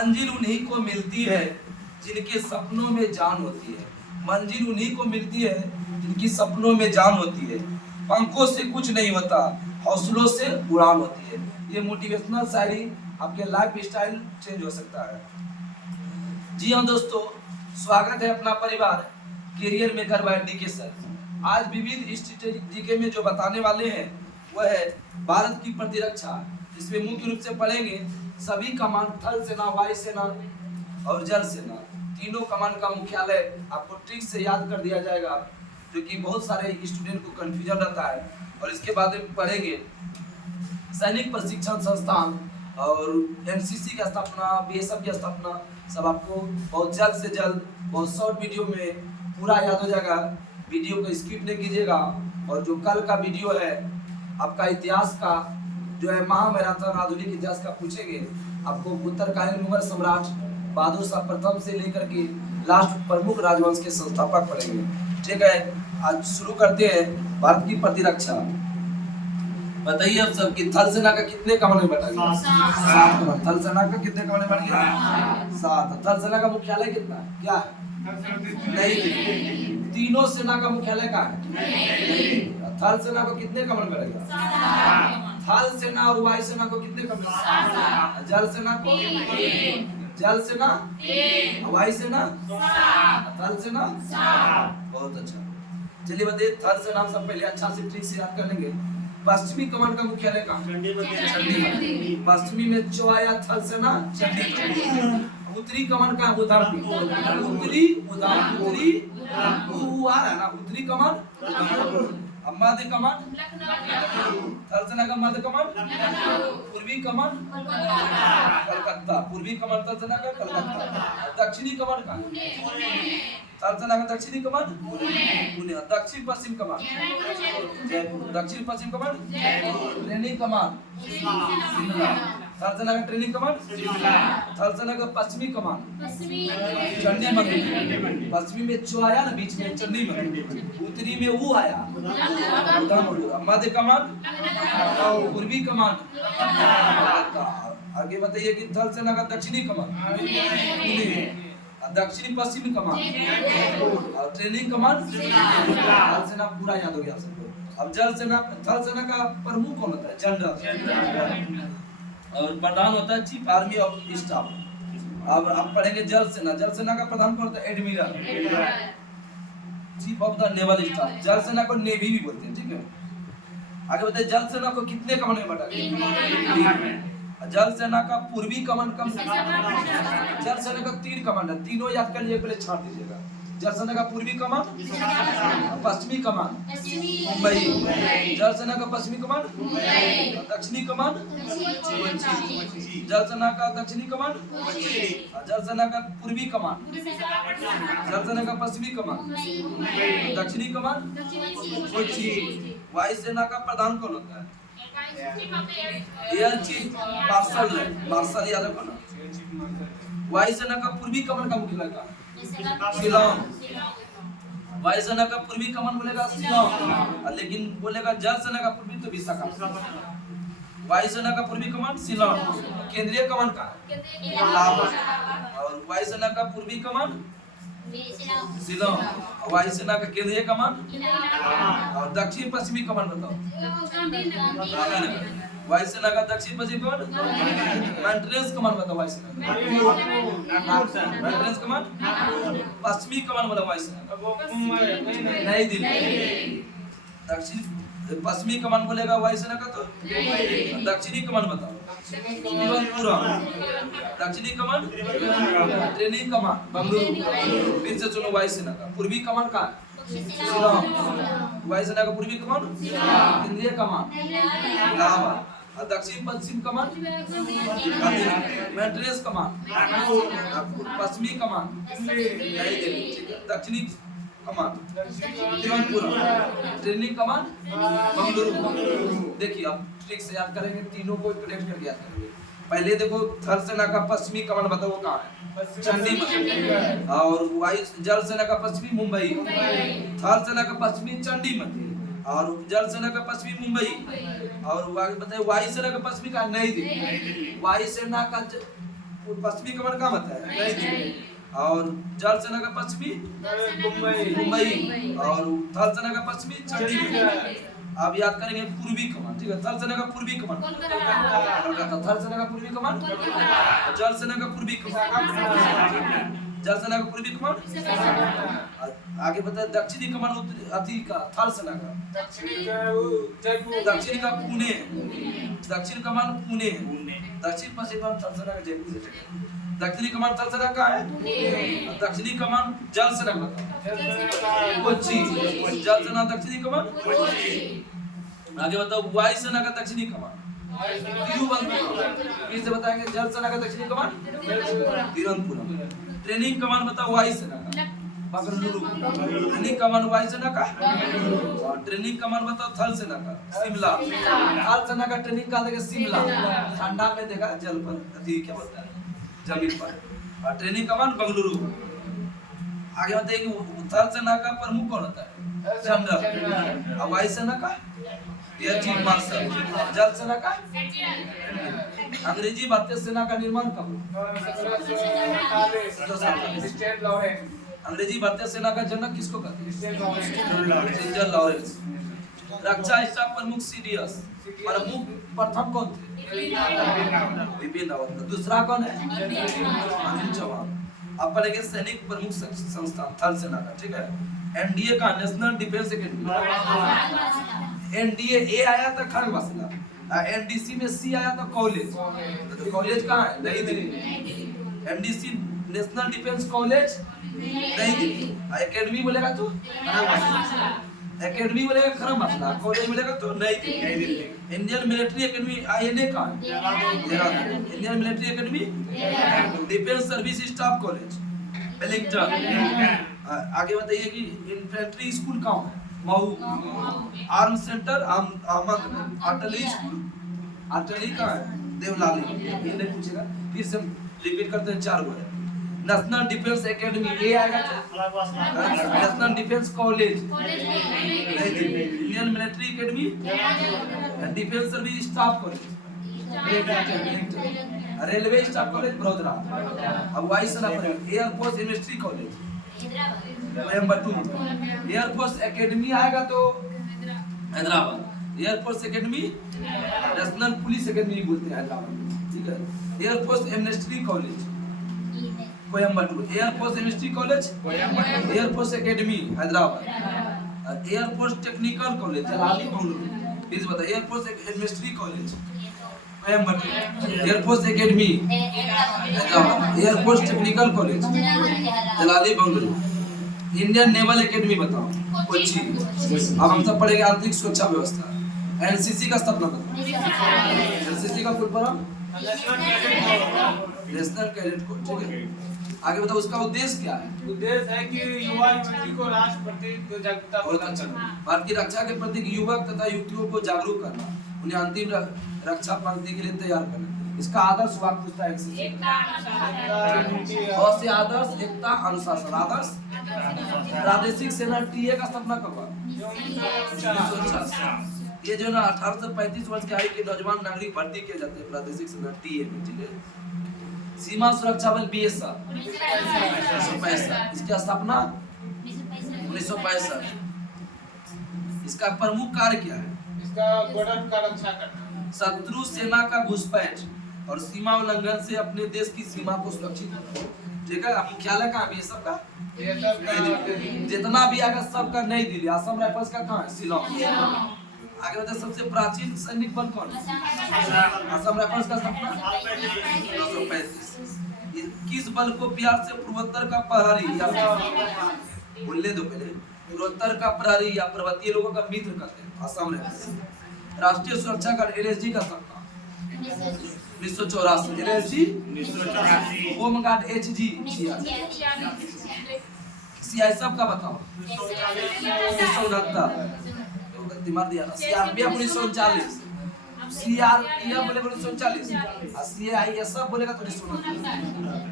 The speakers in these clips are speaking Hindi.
मंजिल उन्हीं को मिलती है जिनके सपनों में जान होती है। मंजिल उन्हीं को मिलती है जिनकी सपनों में जान होती है। पंखों से कुछ नहीं होता, हौसलों से उड़ान होती है। ये मोटिवेशनल शायरी आपके लाइफ स्टाइल चेंज हो सकता है। जी हाँ दोस्तों, स्वागत है अपना परिवार career maker by DK sir. आज विविध स्ट्रेटेजी में जो बताने वाले हैं वह है भारत की प्रतिरक्षा, जिसमें मुख्य रूप से पढ़ेंगे सभी कमान, थल सेना, वायु सेना और जल सेना, तीनों कमान का मुख्यालय आपको ट्रिक से याद कर दिया जाएगा, जो कि बहुत सारे स्टूडेंट को कंफ्यूजन रहता है। और इसके बाद में पढ़ेंगे सैनिक प्रशिक्षण संस्थान और एनसीसी की स्थापना, बीएसएफ की स्थापना, सब आपको बहुत जल्द से जल्द बहुत शॉर्ट वीडियो में पूरा याद हो जाएगा। वीडियो को स्किप नहीं कीजिएगा। और जो कल का वीडियो है आपका इतिहास का, जो है महामैराथन आधुनिक इतिहास का, पूछेंगे आपको उत्तरकालीन मुगल सम्राट बहादुर शाह प्रथम से लेकर के लास्ट प्रमुख राजवंश के संस्थापक पढ़ेंगे। ठीक है, आज शुरू करते हैं भारत की प्रतिरक्षा। बताइए अब सब कि थल सेना का कितने कमान में बटा गया? 7 कमान। थल सेना का कितने कमान में बट गया? 7। थल सेना का मुख्यालय कितना क्या है? नहीं। तीनों सेना का मुख्यालय कहाँ है? थल सेना को कितने कमान में बढ़ेगा? थल सेना और वायु सेना को कितने कमान? जल सेना को? जल सेना, वायु सेना, थल सेना। बहुत अच्छा। चलिए बताइए, थल सेना हम सब पहले अच्छा से ट्रिक से याद कर लेंगे। पश्चिमी कमान का मुख्यालय कहाँ? चंडीगढ़। पश्चिमी में चौया थल सेना चंडीगढ़। उत्तरी कमान का उधमपुर। उत्तरी उधमपुरी आ रहा ना, उत्तरी कमान। मध्य कमान थल सेना का मध्य कमान। पूर्वी कमान कलकत्ता। पूर्वी कमान थल सेना का कलकत्ता। दक्षिणी कमान का थल सेना का दक्षिणी कमान पुणे। दक्षिण पश्चिम कमान जयपुर। दक्षिण पश्चिम कमान ट्रेनिंग कमान शिमला। थल सेना का ट्रेनिंग कमान। थल सेना का पश्चिमी कमान चंडी मंदिर। पश्चिमी में चो आया ना, बीच में चंडी मंदिर। उत्तरी में वो आया उधमपुर। मध्य कमान पूर्वी कमान। आगे बताइए कि थल सेना का दक्षिणी कमान पुणे। दक्षिणी पश्चिमी कमान और ट्रेनिंग कमान थल सेना। पूरा याद हो गया सबको। अब जल सेना, थल सेना का प्रमुख कौन होता है? जनरल। और प्रधान होता है चीफ आर्मी ऑफ स्टाफ। अब पढ़ेंगे जल सेना। जल सेना का प्रधान कौन होता है? Admiral, chief of the naval staff. जल सेना को नेवी भी बोलते हैं। ठीक है, आगे बताइए जल सेना को कितने कमान में बांटा गया? जल सेना का पूर्वी कमान कम। जल सेना का 3 कमान है, तीनों याद कर लिए, पहले छाड़ दीजिएगा। जल सेना का पूर्वी कमान, पश्चिमी कमान मुंबई। जल सेना का पश्चिमी कमान, दक्षिणी कमान जल सेना का दक्षिणी कमान। जल सेना का पूर्वी कमान। जल सेना का पश्चिमी कमान, दक्षिणी कमान कोची। वायु सेना का प्रधान कौन होता है? एयर चीफ मार्शल है, मार्शल याद रखो ना। वायु सेना का पूर्वी कमान का मुख्यालय कहाँ है? शिलांग। वायु सेना का पूर्वी कमान बोलेगा शिलांग, लेकिन बोलेगा जल सेना का पूर्वी तो विशाखापट्टनम। वायु सेना का पूर्वी कमान शिलांग। केंद्रीय कमान कहाँ है? और वायु सेना का पूर्वी कमान शिलांग। वायु सेना का केंद्रीय कमान और दक्षिण पश्चिमी कमान बताओ। वायु सेना का दक्षिण पश्चिमी कमान मेंटेनेंस कमान बताओ। वायु सेना मेंटेनेंस कमान। पश्चिमी कमान बोला वायु सेना नई दिल्ली। दक्षिण पश्चिमी कमान बोलेगा वायु सेना का तो दक्षिणी कमान बताओ। त्रिवेंद्रपुरम। दक्षिणी कमान ट्रेनिंग कमान बंगलुरु। फिर से सुनो, वायु सेना का पूर्वी कमान का शिलांग। वायु सेना का पूर्वी कमान केंद्रीय कमान इलाहाबाद। और दक्षिण पश्चिम कमान मेंटेनेंस कमान। पश्चिमी कमान नई दिल्ली। दक्षिणी कमान त्रिवेंद्रपुरम। ट्रेनिंग कमान बंगलुरु। देखिए अब ट्रिक से याद करेंगे, तीनों को कनेक्ट करके याद करेंगे। पहले देखो, थल सेना का पश्चिमी कमान बताओ कहाँ है? चंडीगढ़। और वायु जल सेना का पश्चिमी मुंबई। थल सेना का पश्चिमी चंडी मंदिर और जल सेना का पश्चिमी मुंबई। और बताइए वायु सेना का पश्चिमी का नई दिल्ली। वायु सेना का पश्चिमी कमान कहाँ बताया? नई दिल्ली। और जल सेना का पश्चिमी मुंबई, और थल सेना का पश्चिमी चंडीगढ़। आप याद करेंगे पूर्वी कमान, ठीक है। थल सेना का पूर्वी कमान कोलकाता, थल सेना का पूर्वी कमान, जल सेना का पूर्वी कमान, जल सेना का पूर्वी कमान। आगे बताए दक्षिणी कमान अति का थल सेना का, दक्षिण का पुणे, दक्षिण कमान पुणे, दक्षिण पश्चिम थल सेना का जयपुर से। दक्षिणी कमान थल सेना का है, दक्षिणी कमान जल सेना का कोच्चि, जल सेना दक्षिणी कमान। आगे बताओ वायु सेना का दक्षिणी कमान तिरुवनंतपुरम। फिर से बताएंगे जल सेना का दक्षिणी कमान तिरुवनंतपुरम। ट्रेनिंग कमान बताओ वायु सेना का बंगलुरु। ट्रेनिंग कमान वायु सेना का, और ट्रेनिंग कमान बताओ थल सेना का शिमला। थल सेना का ट्रेनिंग का देखा शिमला, ठंडा में देखा जल पर, अति क्या बोलता है जमीन पर। और ट्रेनिंग कमान बंगलुरु। आगे बताइए थल सेना का प्रमुख कौन होता है? जनरल। और वायु सेना का एयर चीफ मार्शल। जल सेना का अंग्रेजी भारतीय सेना का निर्माण कब हुआ? अंग्रेजी भारतीय सेना का जनक किसको कहते हैं? General Lawrence. रक्षा स्टाफ प्रमुख सीडीएस प्रमुख प्रथम कौन थे? विपिन रावत। दूसरा कौन है? अनिल चौहान। अब पढ़ेंगे सैनिक प्रमुख संस्थान थल सेना का, ठीक है। एनडीए का नेशनल डिफेंस एकेडमी। एनडीए ए आया था खड़गवासला, एनडीसी में सी आया था कॉलेज। तो कॉलेज कहाँ है? नई Delhi. NDC national defence college New Delhi. Academy बोलेगा तो एकेडमी बोलेगा खड़गवासला, कॉलेज बोलेगा तो New Delhi. Indian military academy INA कहाँ है? Indian military academy. Defence service staff college Wellington. आगे बताइए कि इन्फेंट्री स्कूल कहाँ है? Mhow. Arm centre Ahmed. Artillery school, artillery कहाँ है? देवलाली। ये नहीं पूछेगा, फिर से रिपीट करते हैं, 4 गो है। नेशनल डिफेंस एकेडमी ए आएगा, national defence college New Delhi. Indian military academy, defence service staff college, railway staff college Vadodara. अब वायु सेना air force university college Coimbatore. Air force academy आएगा तो Hyderabad. Air force academy national police academy बोलते हैं हैदराबाद, ठीक है। Air force administrative college Coimbatore. Air force administrative college air force academy Hyderabad. Air force technical college Jalahalli Bengaluru. Please बताइए air force administrative college Coimbatore. Air force academy Hyderabad. Air force technical college Jalahalli Bengaluru. Indian naval academy बताओ कोच्चि। अब हम सब पढ़ेंगे आंतरिक सुरक्षा व्यवस्था। एनसीसी का स्थापना बताओ। एनसीसी का full form national cadet corps, ठीक है। आगे बताओ उसका उद्देश्य क्या है? उद्देश्य है कि युवा युवती को राष्ट्र प्रति जागरूकता बढ़ाना। भारत की रक्षा के प्रति युवक तथा युवतियों को जागरूक करना, उन्हें अंतिम रक्षा पंक्ति के लिए तैयार करना। इसका आदर्श वाक्य पूछता है एनसीसी। बहुत से आदर्श एकता अनुशासन। आदर्श प्रादेशिक सेना टीए का स्थापना कब हुआ? 1989। ये जो ना 18 से 35 वर्ष के आयु के नौजवान नागरिक भर्ती किए जाते हैं प्रादेशिक सेना टीए में, ठीक है। सीमा सुरक्षा बल बीएसएफ 1965। इसकी स्थापना 1965। इसका प्रमुख कार्य क्या है? इसका बॉर्डर का रक्षा करना, शत्रु सेना का घुसपैठ और सीमा उल्लंघन से अपने देश की सीमा को सुरक्षित रखना, ठीक है। मुख्यालय कहाँ है सब का? जितना भी आएगा सबका नई दिल्ली। असम राइफल्स का कहाँ है? शिलोंग। आगे बताए सबसे प्राचीन सैनिक बल कौन है? असम राइफल्स का स्थापना 1935। किस बल को बिहार से पूर्वोत्तर का प्रहरी या बोलने दो पहले, पूर्वोत्तर का प्रहरी या पर्वतीय लोगों का मित्र कहते हैं? असम राइफल्स। राष्ट्रीय सुरक्षा गार्ड एनएसजी का स्थापना 1984। NSG 1984। Home guard Hg CISF का बताओ 1969। दिमाग दिया ना। सीआरपीएफ 1939। सीआरपीएफ बोले 1939 और सीआईएसएफ बोलेगा तो 1969।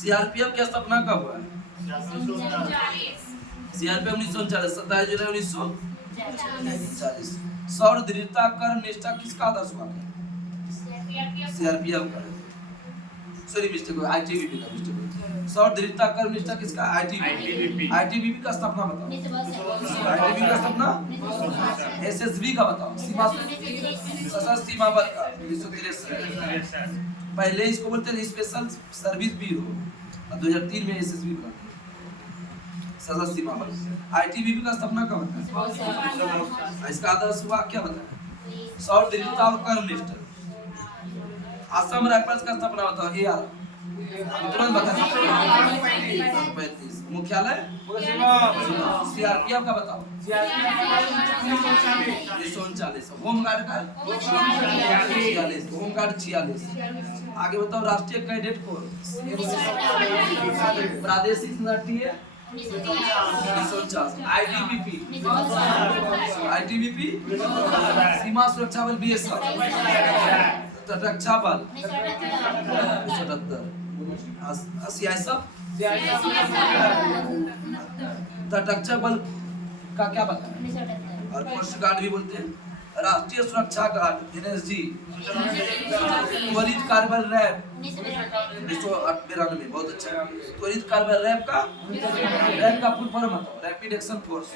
सीआरपीएफ की स्थापना कब हुआ है? सीआरपीएफ 1939 27 जुलाई 1940। सौर दृढ़ता कर्म निष्ठा किसका आदर्श हुआ है? सीआरपीएफ का। सॉरी मिस्टेक हो, आईटीबीपी का मिस्टेक हो। शॉर्ट दृढ़ता कर्म निष्ठा किसका? आईटीबीपी। आईटीबीपी का स्थापना बताओ। आईटीबीपी का स्थापना। एसएसबी का बताओ। सीमा सशस्त्र सीमा बल का 1963। पहले इसको बोलते थे स्पेशल सर्विस ब्यूरो, 2003 में एसएसबी बना सशस्त्र सीमा बल। आईटीबीपी का स्थापना कब बताया? इसका आदर्श वाक्य क्या बताया? शॉर्ट दृढ़ता और कर्म निष्ठा। असम राइफल्स का स्थापना बताओ। एआर तुरंत बताओ। 35। मुख्यालय सीआरपीएफ का बताओ। 1939। होमगार्ड का 46। होमगार्ड 46। आगे बताओ राष्ट्रीय कैडेट कोर। प्रादेशिक संगठन 1949। आईटीबीपी सीमा सुरक्षा बल बीएसएफ। तटरक्षा बल 1978। सीआईएसएफ तटरक्षा बल का क्या बताया? और कोस्ट गार्ड भी बोलते हैं। राष्ट्रीय सुरक्षा गार्ड एनएसजी। त्वरित कार्रवाई रैब 1992। बहुत अच्छा। त्वरित कार्रवाई रैब का फुल फॉर्म बताओ। Rapid action force.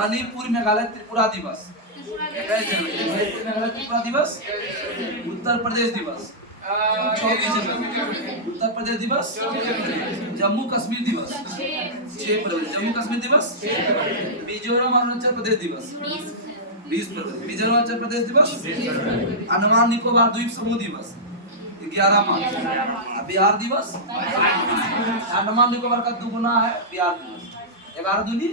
Manipur Meghalaya Tripura दिवस। मेघालय त्रिपुरा दिवस। उत्तर प्रदेश दिवस 24 जनवरी। उत्तर प्रदेश दिवस। जम्मू कश्मीर दिवस 6 फरवरी। जम्मू कश्मीर दिवस। मिजोरम अरुणाचल प्रदेश दिवस 20 फरवरी। मिजोरम अरुणाचल प्रदेश दिवस। अंडमान निकोबार द्वीप समूह दिवस 11 मार्च। बिहार दिवस। अंडमान निकोबार का दुगुना है बिहार दिवस। 11 दूनी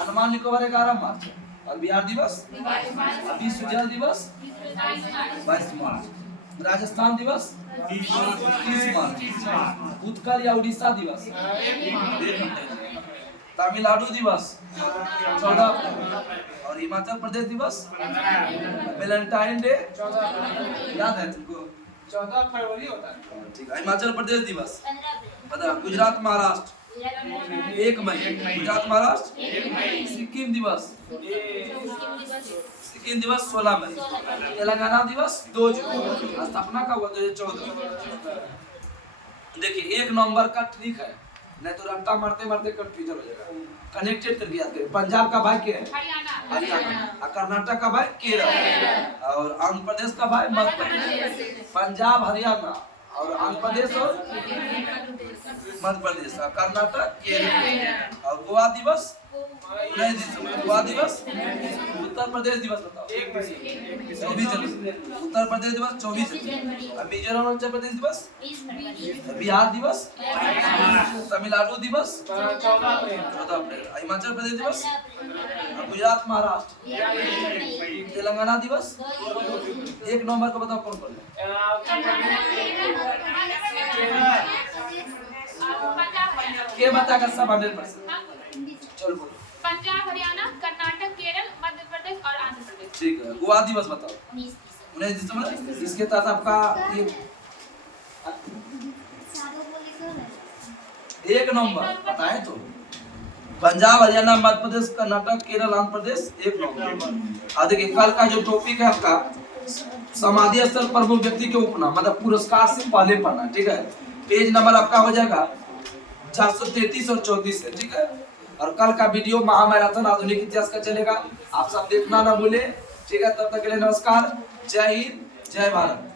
अंडमान निकोबार 11 मार्च। और बिहार दिवस विश्व जल दिवस 22 मार्च। राजस्थान दिवस 30 मार्च। उत्कल या उड़ीसा दिवस। तमिलनाडु दिवस 14 अप्रैल। और हिमाचल प्रदेश दिवस वैलेंटाइन डे याद है तुमको? 14 फरवरी होता है। ठीक है। हिमाचल प्रदेश दिवस 15। गुजरात महाराष्ट्र 1 मई। गुजरात महाराष्ट्र 1 मई। सिक्किम दिवस 16 मई। तेलंगाना दिवस 2 जून। स्थापना का हुआ 2014। देखिए 1 नवंबर का ठीक है, नहीं तो रट्टा मारते मारते कंफ्यूजन हो जाएगा। कनेक्टेड करके याद करें। पंजाब का भाई क्या है? हरियाणा। कर्नाटक का भाई केरल। और आंध्र प्रदेश का भाई मध्य प्रदेश। पंजाब हरियाणा और आंध्र प्रदेश और मध्य प्रदेश। कर्नाटक केरल। और गोवा दिवस नहीं दिसंबर। गोवा दिवस। उत्तर प्रदेश दिवस बताओ। 24 जनवरी। उत्तर प्रदेश दिवस 24 जनवरी। मिजोरम अरुणाचल प्रदेश दिवस। बिहार दिवस। तमिलनाडु दिवस 14 अप्रैल। हिमाचल प्रदेश दिवस। गुजरात महाराष्ट्र। तेलंगाना दिवस 1 नवंबर को बताओ कौन कौन के बताएगा? सब 100%। चलो बोलो। पंजाब, हरियाणा, कर्नाटक, केरल, मध्य प्रदेश और आंध्र प्रदेश। ठीक है। गोवा दिवस बताओ। 19 दिसंबर। इसके तहत आपका ये 1 नवंबर बताएं तो। पंजाब, हरियाणा, मध्य प्रदेश, कर्नाटक, केरल, आंध्र प्रदेश 1 नवंबर। और देखिए कल का जो टॉपिक है आपका समाधि स्थल प्रमुख व्यक्ति के उपनाम, मतलब पुरस्कार से पहले पढ़ना। ठीक है। पेज नंबर आपका हो जाएगा 433 और 34 है। ठीक है। और कल का वीडियो महामैराथन आधुनिक इतिहास का चलेगा। आप सब देखना ना भूले। ठीक है। तब तक के लिए नमस्कार। जय हिंद, जय भारत।